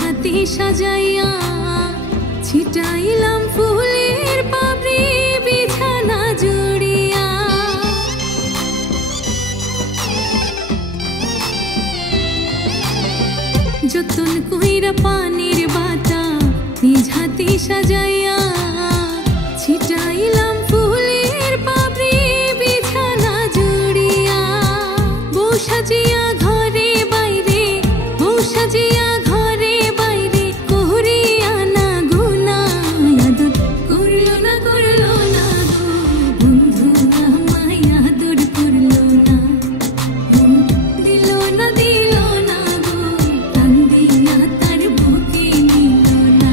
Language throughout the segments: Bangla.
হাতে সাজাইয়া ছিটাইলাম ফুলের পাপড়ি বিছানা জুড়িয়া। যতন কইরা পানির বাতা নিজ হাতে সাজাইয়া ছিটাইলাম ফুলের পাপড়ি বিছানা জুড়িয়া। বউ সাজিয়া ঘরে বাইরে, বউ সাজিয়া ঘরে বাইরে করিয়া না গুনা। আদর করলো না করলো না গো বন্ধু আমায় আদর করলো না। মন দিল না দিল না গো কান্দিয়া তার বুকে নিল না।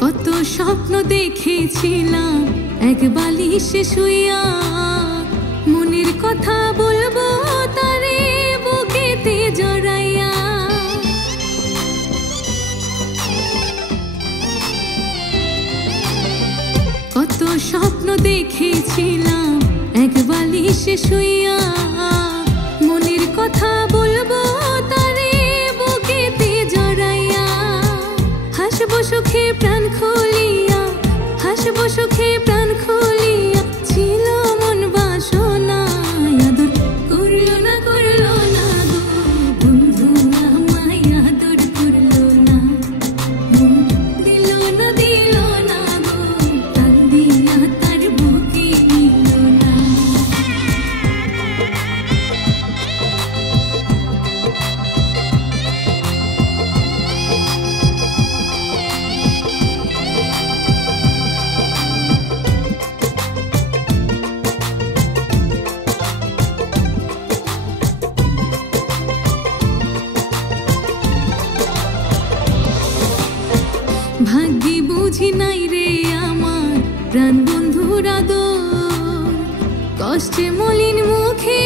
কত স্বপ্ন দেখেছিলাম এক বালিশে শুইয়া, মনের কথা বলবো তারে বুকেতে জড়াইয়া। কত স্বপ্ন দেখেছিলাম এক বালিশে শুইয়া, মনের কথা বলবো তারে বুকেতে জড়াইয়া। হাসবো সুখে প্রাণ খুলিয়া, হাসবো সুখে প্রাণ খুলিয়া ছিল মন বাসনা। আদর করলো না করলো না গো বন্ধু আমায় আদর করলো না। মন দিল না দিল না গো কান্দিয়া তার বুকে নিল না। ভাগ্যে বুঝি নাই রে আমার প্রাণ বন্ধুর আদর, কষ্টে মলিন মুখে